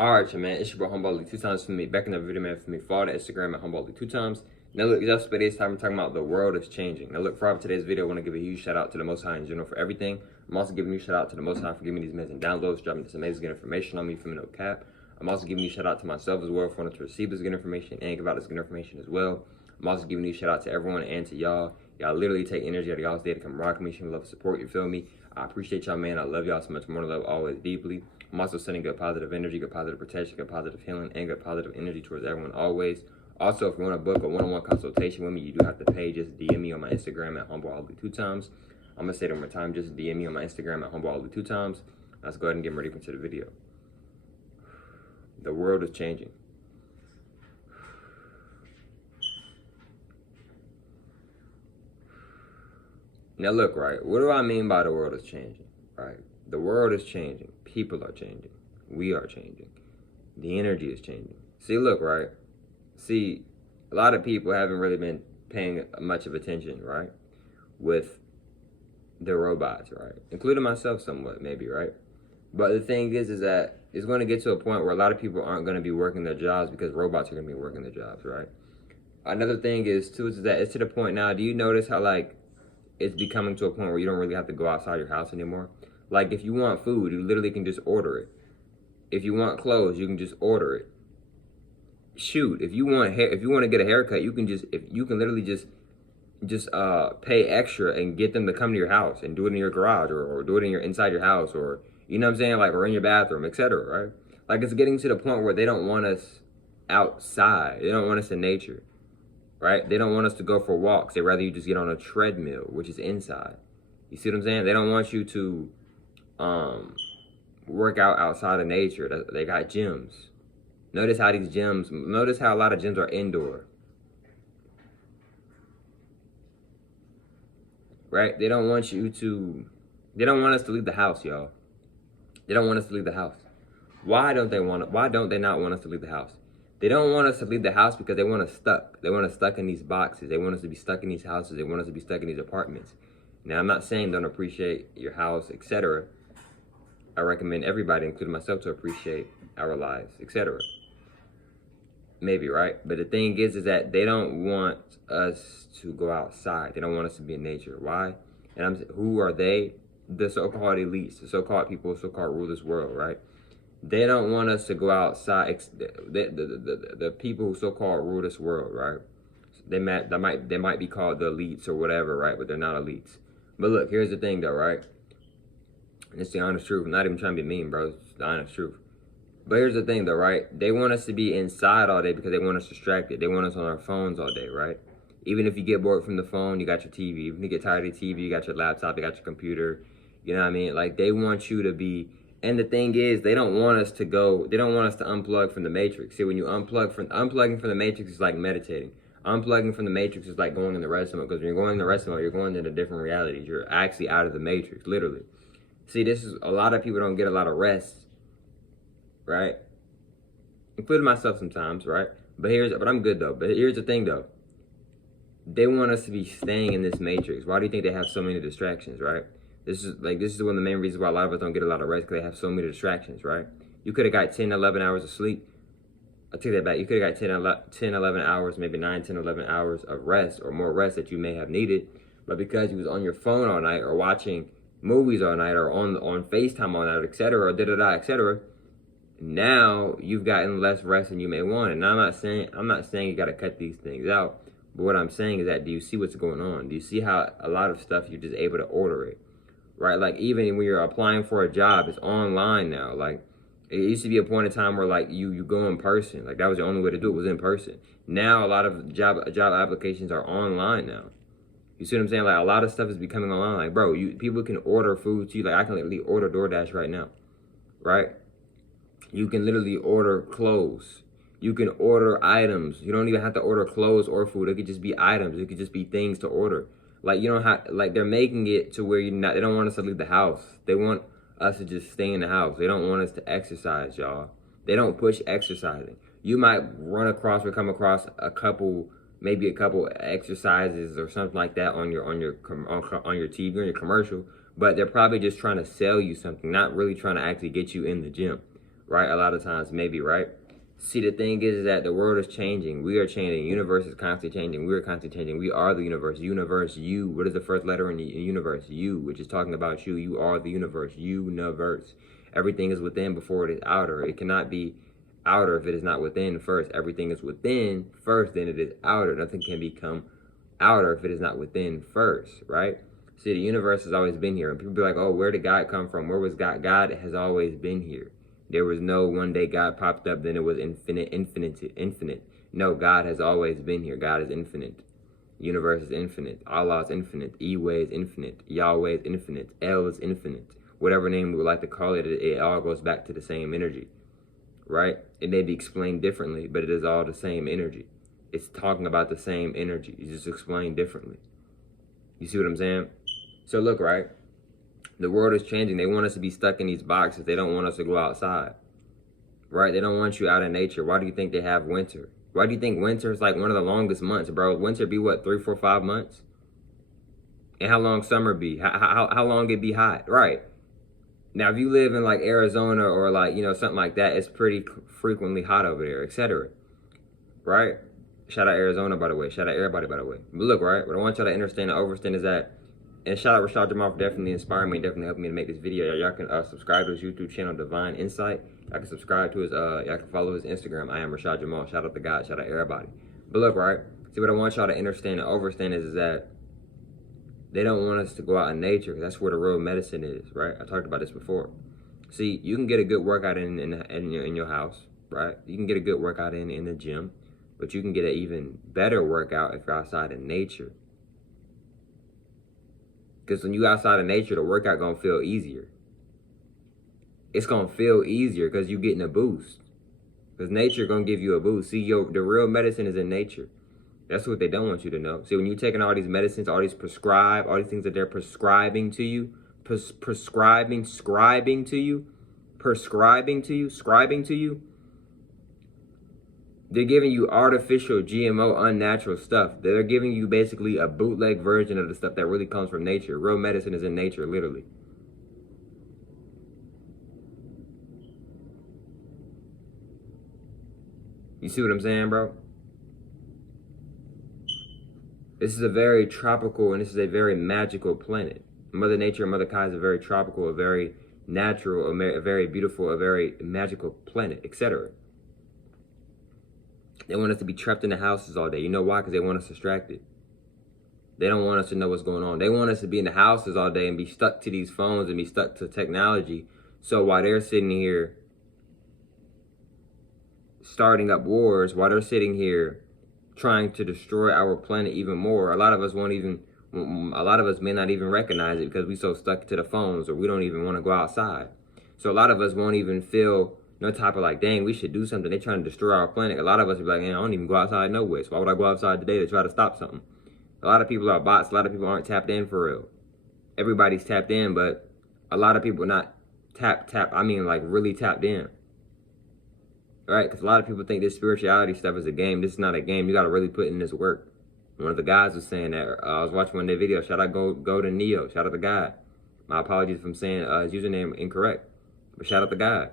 Alright, man, it's your bro Humboldt 2 times for me. Back in the video, man, for me. Follow the Instagram at Humboldt 2 times. Now, look, that's for today's time. We're talking about the world is changing. Now, look, for today's video, I want to give a huge shout out to the Most High in general for everything. I'm also giving you a shout out to the Most High for giving me these amazing downloads, dropping this amazing good information on me from no cap. I'm also giving you a shout out to myself as well for wanting to receive this good information and give out this good information as well. I'm also giving you a shout out to everyone and to y'all. Y'all literally take energy out of y'all's day to come rock me, show me love, support, you feel me? I appreciate y'all, man. I love y'all so much more than love, always deeply. I'm also sending good positive energy, good positive protection, good positive healing, and good positive energy towards everyone always. Also, if you want to book a one-on-one consultation with me, you do have to pay. Just DM me on my Instagram at HumbleAldi2times. I'm going to say it one more time. Just DM me on my Instagram at HumbleAldi2times. Let's go ahead and get ready for the video. The world is changing. Now look, right, what do I mean by the world is changing, right? The world is changing. People are changing. We are changing. The energy is changing. See, look, right? See, a lot of people haven't really been paying much of attention, right? With the robots, right? Including myself somewhat, maybe, right? But the thing is that it's going to get to a point where a lot of people aren't going to be working their jobs because robots are going to be working their jobs, right? Another thing is, too, is that it's to the point now, do you notice how, like, it's becoming to a point where you don't really have to go outside your house anymore? Like, if you want food, you literally can just order it. If you want clothes, you can just order it. Shoot, if you want to get a haircut, you can literally just pay extra and get them to come to your house and do it in your garage or do it in inside your house, or you know what I'm saying, like, or in your bathroom, etc. Right? Like, it's getting to the point where they don't want us outside. They don't want us in nature. Right? They don't want us to go for walks. They rather you just get on a treadmill, which is inside. You see what I'm saying? They don't want you to work out outside of nature. They got gyms. Notice how a lot of gyms are indoor. Right? They don't want us to leave the house, y'all. They don't want us to leave the house. Why don't they not want us to leave the house? They don't want us to leave the house because they want us stuck. They want us stuck in these boxes. They want us to be stuck in these houses. They want us to be stuck in these apartments. Now, I'm not saying don't appreciate your house, etc. I recommend everybody, including myself, to appreciate our lives, etc. Maybe, right? But the thing is that they don't want us to go outside. They don't want us to be in nature. Why? And who are they? The so-called elites, the so-called people who so-called rule this world, right? They don't want us to go outside. The people who so-called rule this world, right? They might be called the elites or whatever, right? But they're not elites. But look, here's the thing, though, right? And it's the honest truth. I'm not even trying to be mean, bro. It's the honest truth. But here's the thing, though, right? They want us to be inside all day because they want us distracted. They want us on our phones all day, right? Even if you get bored from the phone, you got your TV. Even if you get tired of the TV, you got your laptop, you got your computer. You know what I mean? Like, they want you to be. And the thing is, they don't want us to unplug from the matrix. See, when you unplugging from the matrix is like meditating. Unplugging from the matrix is like going in the restroom, because when you're going in the restroom, you're going into different realities. You're actually out of the matrix, literally. See, a lot of people don't get a lot of rest, right? Including myself sometimes, right? But I'm good though. But here's the thing though. They want us to be staying in this matrix. Why do you think they have so many distractions, right? This is one of the main reasons why a lot of us don't get a lot of rest, because they have so many distractions, right? You could have got 10, 11 hours of sleep. I'll take that back. You could have got 10, 11 hours, maybe 9, 10, 11 hours of rest or more rest that you may have needed. But because you was on your phone all night or watching movies all night or on FaceTime all night, etc., etc., now you've gotten less rest than you may want. And I'm not saying you got to cut these things out. But what I'm saying is that, do you see what's going on? Do you see how a lot of stuff you're just able to order it? Right? Like, even when you're applying for a job, it's online now. Like, it used to be a point in time where, like, you go in person. Like, that was the only way to do it, was in person. Now, a lot of job applications are online now. You see what I'm saying? Like, a lot of stuff is becoming online. Like, bro, people can order food to you. Like, I can literally order DoorDash right now. Right? You can literally order clothes. You can order items. You don't even have to order clothes or food. It could just be items. It could just be things to order. Like, you don't have, like, they're making it to where they don't want us to leave the house. They want us to just stay in the house. They don't want us to exercise, y'all. They don't push exercising. You might come across maybe a couple exercises or something like that on your TV or your commercial, but they're probably just trying to sell you something, not really trying to actually get you in the gym. right? A lot of times, maybe, right? See, the thing is that the world is changing. We are changing. The universe is constantly changing. We are constantly changing. We are the universe. Universe, you. What is the first letter in the universe? You, which is talking about you. You are the universe. Universe. Everything is within before it is outer. It cannot be outer if it is not within first. Everything is within first, then it is outer. Nothing can become outer if it is not within first, right? See, the universe has always been here. And people be like, oh, where did God come from? Where was God? God has always been here. There was no one day God popped up, then it was infinite. No, God has always been here. God is infinite. Universe is infinite. Allah is infinite. Iwe is infinite. Yahweh is infinite. El is infinite. Whatever name we would like to call it, it all goes back to the same energy, right? It may be explained differently, but it is all the same energy. It's talking about the same energy. It's just explained differently. You see what I'm saying? So look, right? The world is changing. They want us to be stuck in these boxes. They don't want us to go outside, right? They don't want you out in nature. Why do you think they have winter? Why do you think winter is like one of the longest months, bro? Winter be what, 3, 4, 5 months? And how long summer be? How long it be hot? Right. Now, if you live in like Arizona or like, you know, something like that, it's pretty frequently hot over there, etc. Right? Shout out Arizona, by the way. Shout out everybody, by the way. But look, right? What I want y'all to understand and overstand is that, and shout out Rashad Jamal for definitely inspiring me, definitely helping me to make this video. Y'all can subscribe to his YouTube channel, Divine Insight. Y'all can subscribe to his, y'all can follow his Instagram. I am Rashad Jamal. Shout out to God. Shout out everybody. But look, right? See, what I want y'all to understand and overstand is that they don't want us to go out in nature. That's where the real medicine is, right? I talked about this before. See, you can get a good workout in your house, right? You can get a good workout in the gym, but you can get an even better workout if you're outside in nature. Because when you outside in nature, the workout gonna feel easier. It's gonna feel easier because you getting a boost. Because nature gonna give you a boost. See, the real medicine is in nature. That's what they don't want you to know. See, when you're taking all these medicines, all these all these things that they're prescribing to you, scribing to you, they're giving you artificial, GMO, unnatural stuff. They're giving you basically a bootleg version of the stuff that really comes from nature. Real medicine is in nature, literally. You see what I'm saying, bro? This is a very tropical and this is a very magical planet. Mother Nature and Mother Kai is a very tropical, a very natural, a very beautiful, a very magical planet, etc. They want us to be trapped in the houses all day. You know why? Because they want us distracted. They don't want us to know what's going on. They want us to be in the houses all day and be stuck to these phones and be stuck to technology. So while they're sitting here starting up wars, while they're sitting here trying to destroy our planet even more, a lot of us may not even recognize it because we're so stuck to the phones, or we don't even want to go outside. So a lot of us won't even feel no type of like, dang, we should do something. They're trying to destroy our planet. A lot of us will be like, I don't even go outside nowhere. So why would I go outside today to try to stop something? A lot of people are bots. A lot of people aren't tapped in for real. Everybody's tapped in, but a lot of people not I mean like really tapped in. Right? Because a lot of people think this spirituality stuff is a game. This is not a game. You got to really put in this work. One of the guys was saying that. I was watching one of their videos. Shout out go to Neo. Shout out the guy. My apologies if I'm saying his username incorrect. But shout out the guy.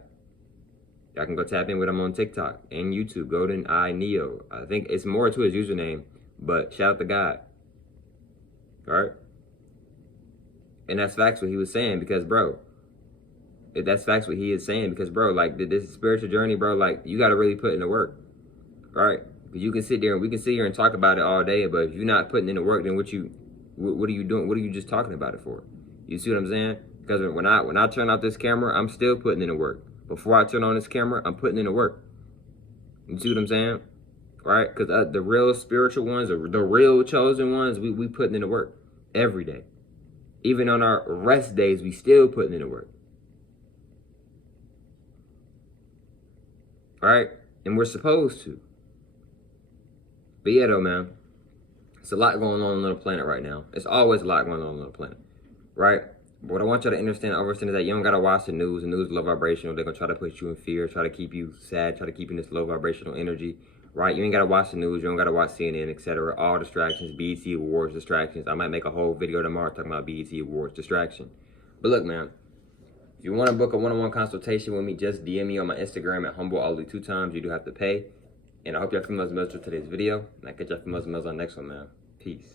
Y'all can go tap in with him on TikTok and YouTube. Golden Eye Neo. I think it's more to his username, but shout out the guy. Alright? And that's facts what he was saying because, bro, that's facts what he is saying because, bro, like, this spiritual journey, bro, like, you got to really put in the work. Right? Because you can sit there and we can sit here and talk about it all day, but if you're not putting in the work, then what are you doing? What are you just talking about it for? You see what I'm saying? Because when I turn out this camera, I'm still putting in the work. Before I turn on this camera, I'm putting in the work. You see what I'm saying? Right? Because the real spiritual ones, or the real chosen ones, we putting in the work every day. Even on our rest days, we still putting in the work. All right? And we're supposed to. But yeah, though, man, it's a lot going on the planet right now. It's always a lot going on the planet, right? But what I want you to understand and understand is that you don't got to watch the news. The news is low vibrational. They're going to try to put you in fear, try to keep you sad, try to keep you in this low vibrational energy, right? You ain't got to watch the news. You don't got to watch CNN, etc. All distractions, BET Awards, distractions. I might make a whole video tomorrow talking about BET Awards, distraction. But look, man, If you want to book a one-on-one consultation with me, just DM me on my Instagram at HumbleAli 2 times. You do have to pay. And I hope y'all females meals for today's video. And I catch y'all females meals on the next one, man. Peace.